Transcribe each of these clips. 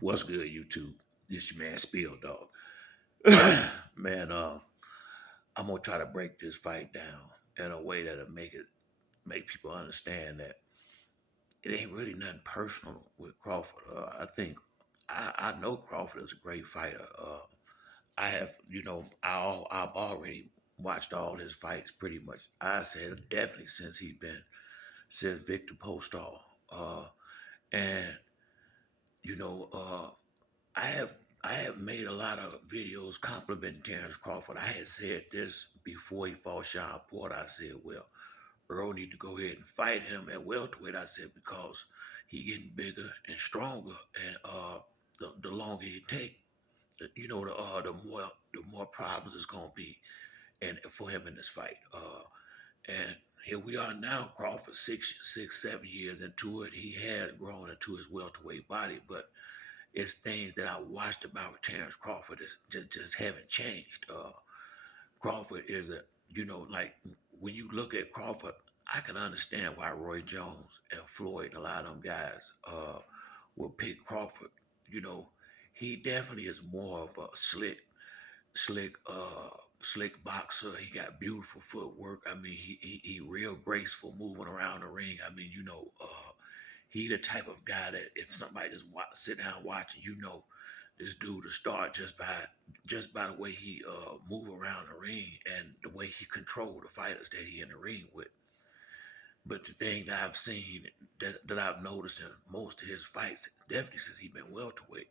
What's good, YouTube? This your man Spill Dog. Man, I'm gonna try to break this fight down in a way that'll make people understand that it ain't really nothing personal with Crawford. I think I know Crawford is a great fighter. I have, I've already watched all his fights pretty much. I said definitely since Victor Postol. And you know, I have I have made a lot of videos complimenting Terrence Crawford. I had said this before he fought Sean Porter. I said, well, Earl need to go ahead and fight him at welterweight. I said because he getting bigger and stronger, and the longer he take, the more problems it's gonna be, and for him in this fight. And here we are now. Crawford 7 years into it. He has grown into his welterweight body, but it's things that I watched about Terrence Crawford that just haven't changed. Crawford is like when you look at Crawford, I can understand why Roy Jones and Floyd and a lot of them guys will pick Crawford. You know, he definitely is more of a slick, slick boxer. He got beautiful footwork. I mean, he real graceful moving around the ring. I mean, he the type of guy that if somebody just sit down watching, this dude to start just by the way he move around the ring and the way he control the fighters that he in the ring with. But the thing that I've seen that I've noticed in most of his fights, definitely since he been welterweight,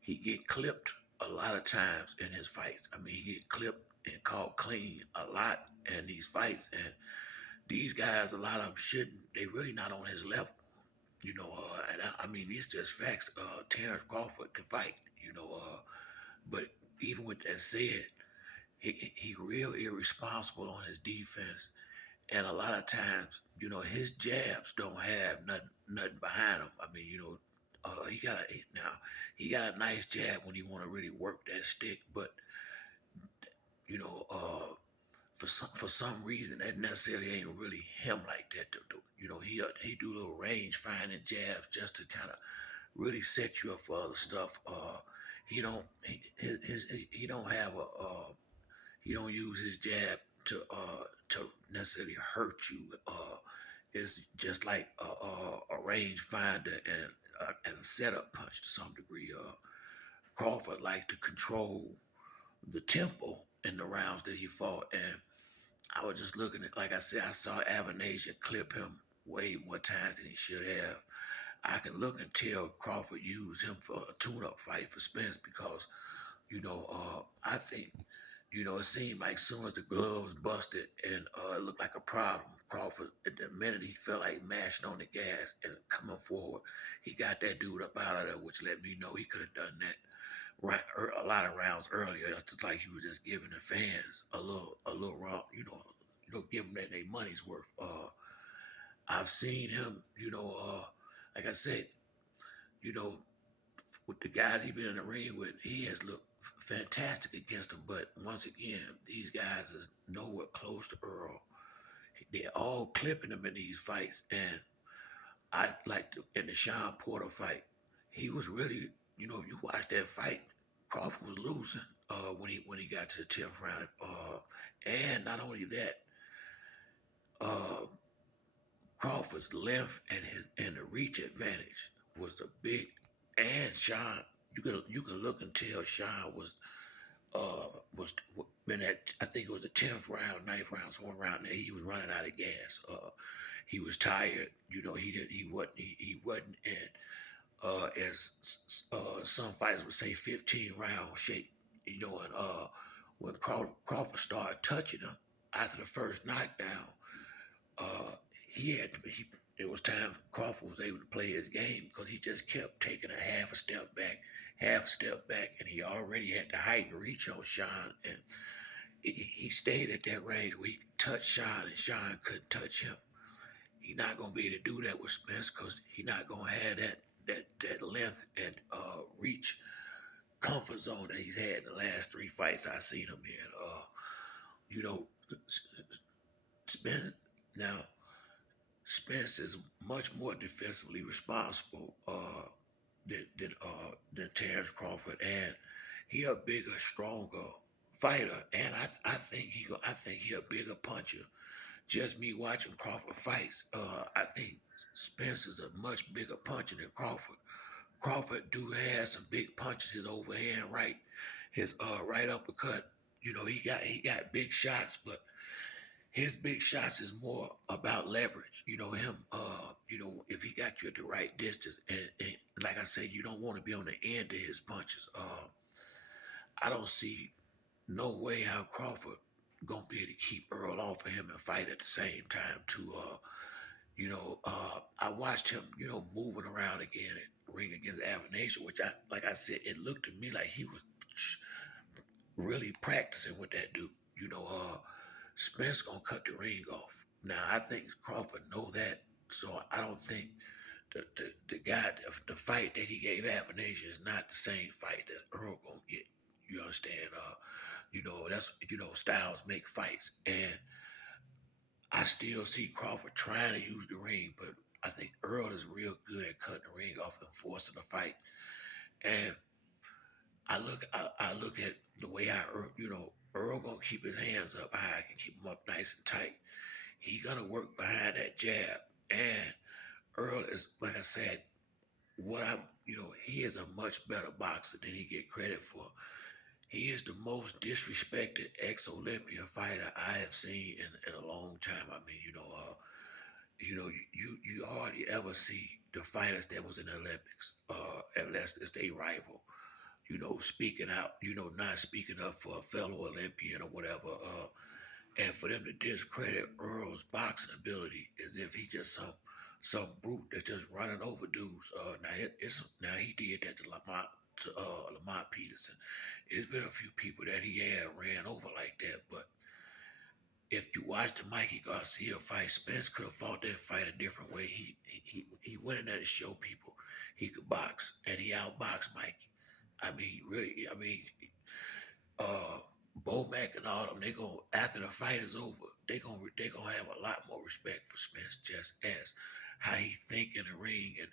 he get clipped a lot of times in his fights. I mean, he get clipped and caught clean a lot in these fights, and these guys, a lot of them shouldn't. They really not on his level. And I mean, it's just facts. Terrence Crawford can fight, but even with that said, he real irresponsible on his defense, and a lot of times, his jabs don't have nothing behind them. I mean, he got a nice jab when he want to really work that stick, but you know, for some reason that necessarily ain't really him like that. He do little range finding jabs just to kind of really set you up for other stuff. He don't he don't have he don't use his jab to necessarily hurt you. It's just like a range finder and a setup punch to some degree. Crawford liked to control the tempo in the rounds that he fought, and I was just looking at, like I said, I saw Avantasia clip him way more times than he should have. I can look and tell Crawford used him for a tune-up fight for Spence because, I think, it seemed like soon as the gloves busted and it looked like a problem, Crawford, at the minute he felt like mashing on the gas and coming forward, he got that dude up out of there, which let me know he could have done that right a lot of rounds earlier. That's just like he was just giving the fans a little run, give them their money's worth. I've seen him, like I said, you know, with the guys he been in the ring with, he has looked fantastic against them. But once again, these guys is nowhere close to Earl. They're all clipping him in these fights, and I like in the Sean Porter fight, he was really, if you watch that fight, Crawford was losing when he got to the 10th round. And not only that, uh, Crawford's length and the reach advantage was a big. And Sean, you can look and tell Sean was in that, I think it was the 10th round, ninth round, somewhere around there. He was running out of gas. He was tired. He wasn't in as some fighters would say 15 round shape. And when Crawford started touching him after the first knockdown, uh, it was time Crawford was able to play his game because he just kept taking a half a step back, and he already had the height and reach on Sean, and he stayed at that range where he could touch Sean, and Sean couldn't touch him. He's not gonna be able to do that with Spence because he's not gonna have that length and reach comfort zone that he's had in the last three fights I've seen him in. You know, Spence now Spence is much more defensively responsible. than Terrence Crawford, and he a bigger, stronger fighter, and I think he a bigger puncher. Just me watching Crawford fights, I think Spence is a much bigger puncher than Crawford. Crawford do have some big punches. His overhand right, his right uppercut. He got big shots, but his big shots is more about leverage. If he got you at the right distance, and like I said, you don't want to be on the end of his punches. I don't see no way how Crawford gonna be able to keep Earl off of him and fight at the same time. I watched him, moving around again and ring against Avenation, which like I said, it looked to me like he was really practicing with that dude. You know, uh, Spence gonna cut the ring off. Now I think Crawford know that, so I don't think the fight that he gave Avenation is not the same fight that Earl gonna get. You understand? That's styles make fights, and I still see Crawford trying to use the ring, but I think Earl is real good at cutting the ring off and forcing the fight. And I look at the way Earl gonna keep his hands up high, can keep them up nice and tight. He gonna work behind that jab, and Earl is, like I said, he is a much better boxer than he get credit for. He is the most disrespected ex-Olympia fighter I have seen in a long time. I mean, you hardly ever see the fighters that was in the Olympics, unless it's their rival, speaking out, not speaking up for a fellow Olympian or whatever. And for them to discredit Earl's boxing ability as if he just some brute that's just running over dudes. Now he did that to Lamont Peterson. It's been a few people that he had ran over like that, but if you watch the Mikey Garcia fight, Spence could have fought that fight a different way. He went in there to show people he could box, and he outboxed Mikey. I mean, really, uh, Bomac and all them, they going after the fight is over, they gonna have a lot more respect for Spence just as how he think in the ring and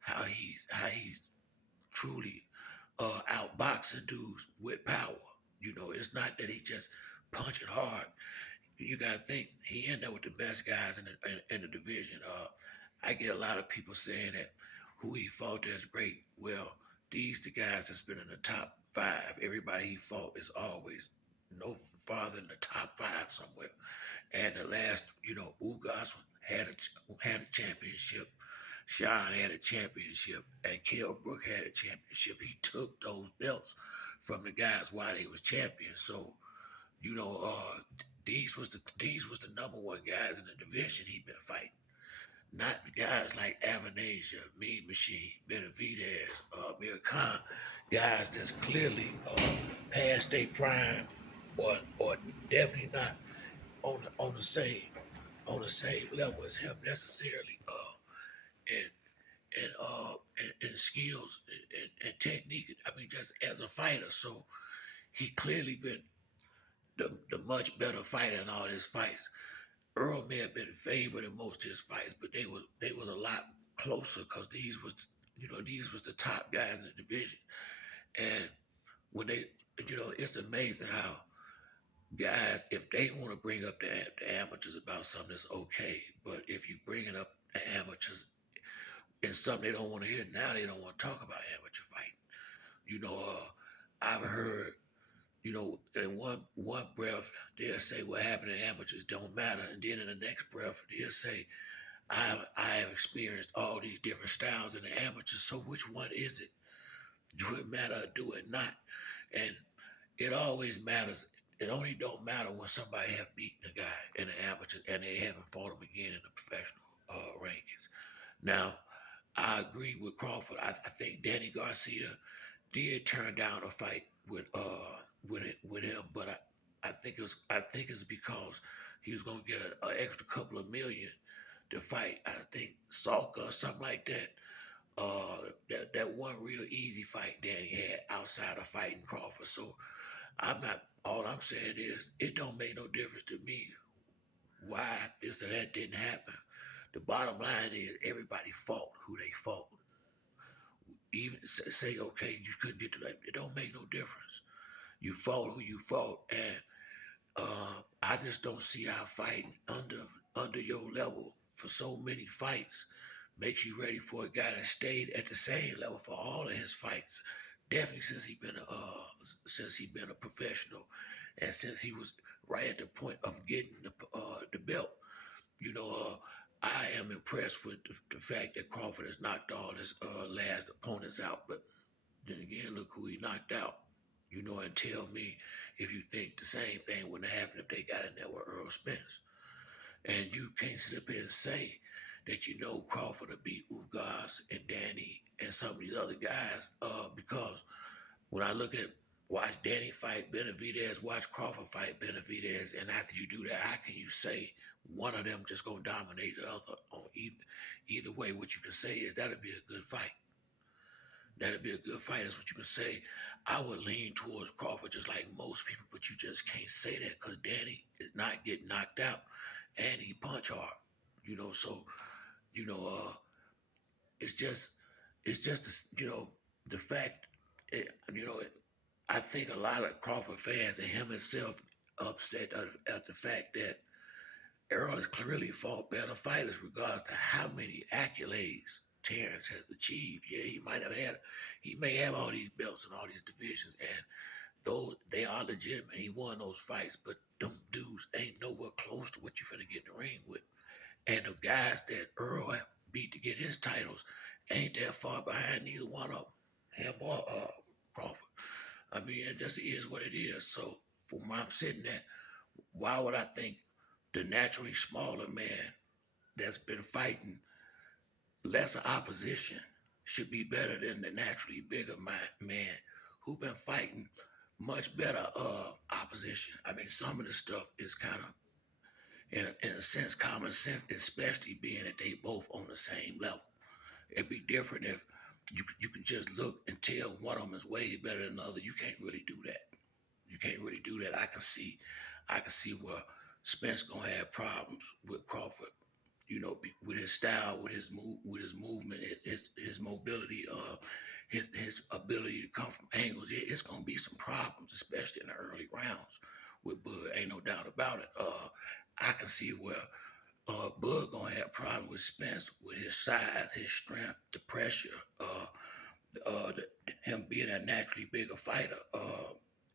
how he's truly outboxing dudes with power. It's not that he just punching hard. You gotta think he ended up with the best guys in the division. I get a lot of people saying that who he fought is great. Well, these the guys that's been in the top five. Everybody he fought is always no farther than the top five somewhere. And the last, Ugas had a championship. Sean had a championship, and Kell Brook had a championship. He took those belts from the guys while they was champions. So you know, these was the number one guys in the division he been fighting. Not guys like Avanasia, Mean Machine, Benavidez, Mir Khan, guys that's clearly past their prime, or definitely not on the same level as him necessarily. And skills and technique. I mean, just as a fighter. So he clearly been the much better fighter in all his fights. Earl may have been favored in most of his fights, but they was a lot closer because these was the top guys in the division. And when it's amazing how guys, if they want to bring up the amateurs about something, that's okay. But if you bringing up the amateurs and something they don't want to hear, now they don't want to talk about amateur fighting. I've heard, in one breath they'll say what happened to amateurs don't matter, and then in the next breath they'll say I have experienced all these different styles in the amateurs. So which one is it? Do it matter or do it not? And it always matters. It only don't matter when somebody have beaten a guy in the amateurs and they haven't fought him again in the professional rankings. Now, I agree with Crawford. I think Danny Garcia did turn down a fight with him, but I think it's because he was gonna get an extra couple of million to fight. I think Salka or something like that. That one real easy fight Danny had outside of fighting Crawford. So I'm not. All I'm saying is it don't make no difference to me why this or that didn't happen. The bottom line is everybody fought who they fought. even say, okay, you couldn't get to that. It don't make no difference. You fought who you fought, and I just don't see how fighting under your level for so many fights makes you ready for a guy that stayed at the same level for all of his fights. Definitely since he been a professional, and since he was right at the point of getting the belt. You know, I am impressed with the fact that Crawford has knocked all his last opponents out. But then again, look who he knocked out. You know, and tell me if you think the same thing wouldn't have happened if they got in there with Earl Spence. And you can't sit up here and say that you know Crawford will beat Ugas and Danny and some of these other guys because when I look at watch Danny fight Benavidez, watch Crawford fight Benavidez, and after you do that, how can you say one of them just gonna dominate the other on either way? What you can say is that'll be a good fight. That'd be a good fight. That's what you can say. I would lean towards Crawford just like most people, but you just can't say that because Danny is not getting knocked out and he punch hard. So you know, it's just the fact. I think a lot of Crawford fans and him himself upset at the fact that Errol has clearly fought better fighters, regardless of how many accolades Terrence has achieved. Yeah, he may have all these belts and all these divisions, and though they are legitimate, he won those fights, but them dudes ain't nowhere close to what you finna get in the ring with. And the guys that Earl beat to get his titles ain't that far behind neither one of them, him or Crawford. I mean, it just is what it is. So from where I'm sitting at, why would I think the naturally smaller man that's been fighting lesser opposition should be better than the naturally bigger man who been fighting much better opposition? I mean, some of the stuff is kind of, in a sense, common sense, especially being that they both on the same level. It'd be different if you can just look and tell one of them is way better than the other. You can't really do that. You can't really do that. I can see where Spence gonna have problems with Crawford. With his style, with his movement, his mobility, his ability to come from angles. Yeah, it's gonna be some problems, especially in the early rounds with Bud. Ain't no doubt about it. I can see where Bud gonna have problems with Spence with his size, his strength, the pressure, him being a naturally bigger fighter,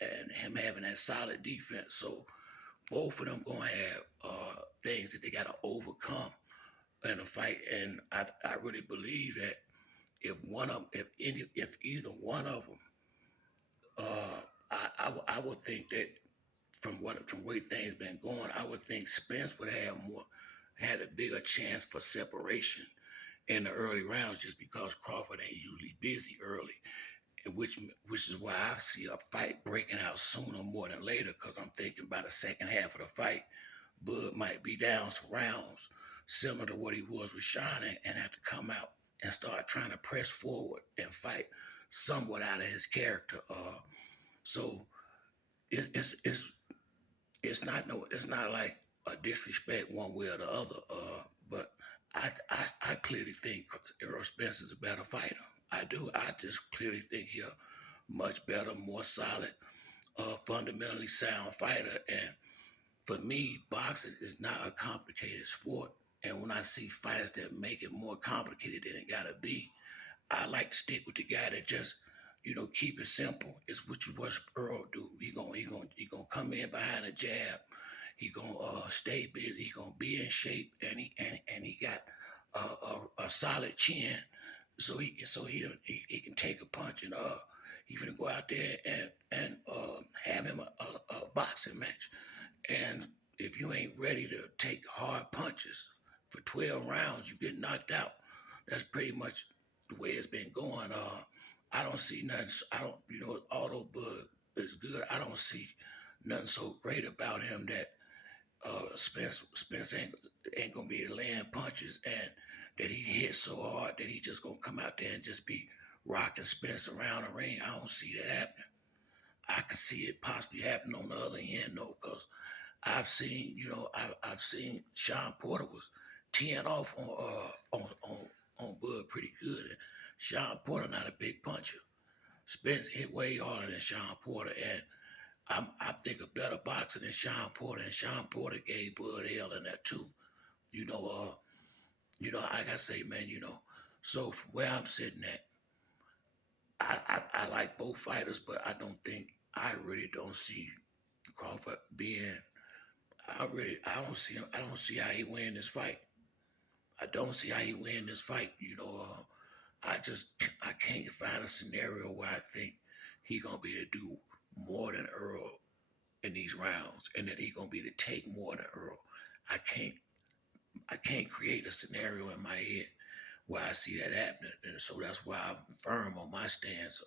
and him having that solid defense. So both of them gonna have things that they gotta overcome in a fight, and I really believe that if either one of them, I would think that from where things been going, I would think Spence would have had a bigger chance for separation in the early rounds just because Crawford ain't usually busy early, and which is why I see a fight breaking out sooner more than later because I'm thinking by the second half of the fight, Bud might be down some rounds, similar to what he was with Sean, and have to come out and start trying to press forward and fight somewhat out of his character. So it, it's not like a disrespect one way or the other. But I clearly think Errol Spence is a better fighter. I do. I just clearly think he's a much better, more solid, fundamentally sound fighter. And for me, boxing is not a complicated sport. And when I see fighters that make it more complicated than it gotta be, I like to stick with the guy that just, keep it simple. It's what you watch Earl do. He gonna come in behind a jab. He gonna stay busy. He gonna be in shape, and he got a solid chin, so he can take a punch and he gonna go out there and have him a boxing match. And if you ain't ready to take hard punches for 12 rounds, you get knocked out. That's pretty much the way it's been going. I don't see nothing. I don't, although Bud is good, I don't see nothing so great about him that Spence ain't gonna be laying punches and that he hits so hard that he just gonna come out there and just be rocking Spence around the ring. I don't see that happening. I could see it possibly happen on the other end though, because I've seen Sean Porter was teeing off on Bud pretty good. Sean Porter not a big puncher. Spence hit way harder than Sean Porter, and I think a better boxer than Sean Porter, and Sean Porter gave Bud hell in that too. You know, like I say, man, So from where I'm sitting at, I like both fighters, but I really don't see Crawford being. I don't see him. I don't see how he win this fight. I don't see how he win this fight. I can't find a scenario where I think he gonna be able to do more than Earl in these rounds, and that he gonna be able to take more than Earl. I can't I can't create a scenario in my head where I see that happening, and so that's why I'm firm on my stance.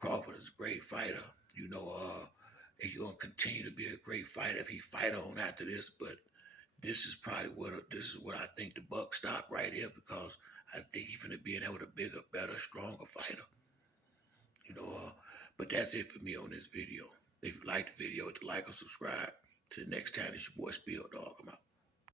Crawford is a great fighter. He's gonna continue to be a great fighter if he fight on after this. But this is what I think the buck stop right here, because I think he's gonna be able to bigger, better, stronger fighter. You know, uh, but that's it for me on this video. If you like the video, hit the like or subscribe. Till the next time, it's your boy Spill Dog. I'm out.